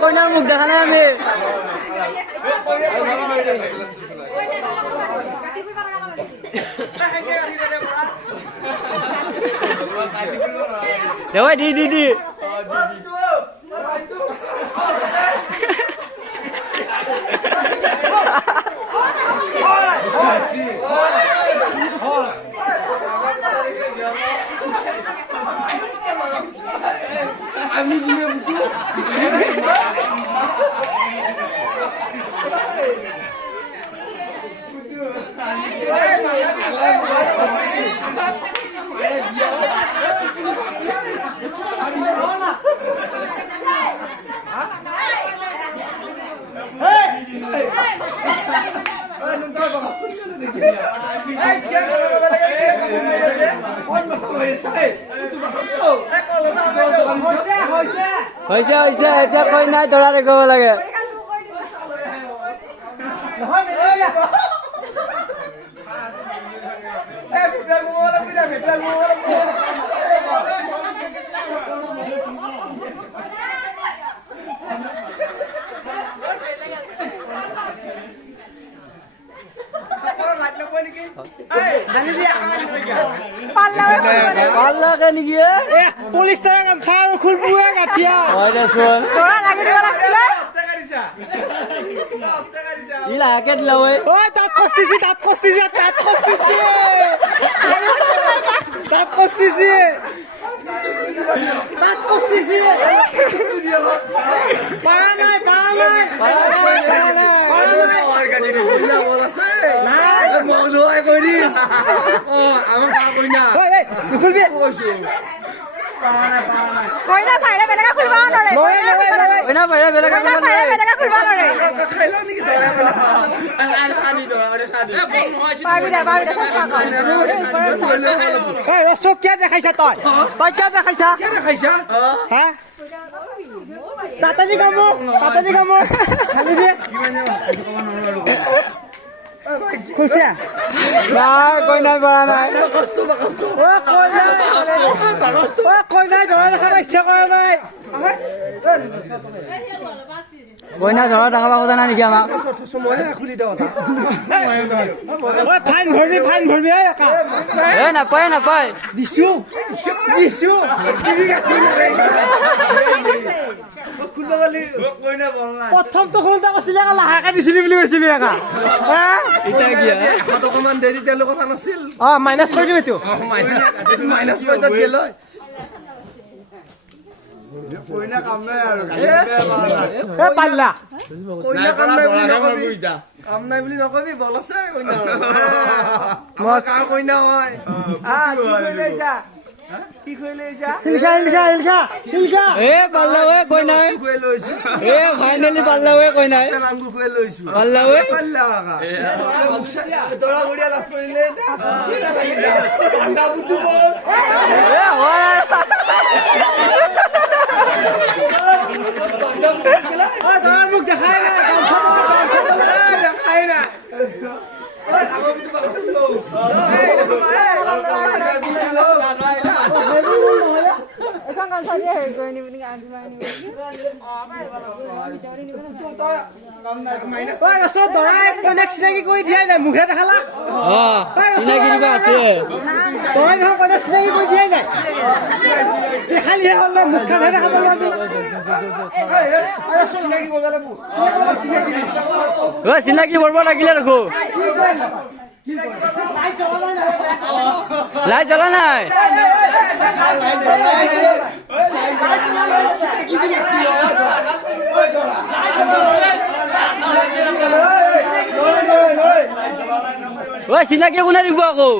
কইনার মুখ দেখা নাই আমি দেওয়াই দি আমি দিলে বুঝু হৈছে এতিয়া কই নাই ধৰা দেখাব লাগে পাল্লাকে নেকি পুলিশ তাৰা গামছা আৰ খুলবুয়ে গাছিয়া হয় দেচোন দৌৰা লাগি দিব লাগিছিলে ই লাহেকে দিলা ঐ ও দাঁত কষিছি দাঁত কষিছি পারা নাই কইনা ফাইলে বেলেগে খুলবা নৰে কইনা ভাইৰা বেলেগ কইনা ফাইলে বেলেগে খুলবা নৰে পাবি দে রসক কে দেখাইছা তই কে দেখাইছা হ্যাঁ তাতাজি কামো খালি দিয়ে খুলছে না কইনা পাৰা নাই কইনাই ধৰা দেখা ইচ্ছা কৰা নাই কইনা ধৰা দেখাব খোজা নাই নেকি আমাক ফাইন ভৰবি নাপায় দিছো প্ৰথমটো খোলোতে কৈছিলে লাহেকে দিছিলি বুলি কৈছিলি মাইনাছ কৰি দিম এইটো পাল্লা কাম নাই বুলি নকবি বল আছে কইনা হয় কি খুৱাই ইলখা এ পাল্লা ঐ কইনাই লৈছো এ ফাইনেলি পাল্লা ঐ কইনাই আঙুৰ খুৱাই লৈছো পাল্লা ঐ পাল্লা দৰা গড়িয়া লাজ কৰিলে ঠাণ্ডা বুটু এ হয় মোক দেখাই নাই এখন গামছা দিয়ে হেৰি কৰি নিবি নেকি আঁকি মাৰি নিবি দৰাই কইনাক চিনাকি কৰি দিয়াই নাই মুখে দেখালা চিনাকি দিবা আছে দৰাই নহয় কইনাক চিনাকি কৰি দিয়াই নাই দেখালিহে হ'ল ন মুখখানহে দেখাব লাগিব চিনাকি কৰিব লাগিলে দেখো লাইট জ্বলা নাই চিনাকি কোনে দিব আকৌ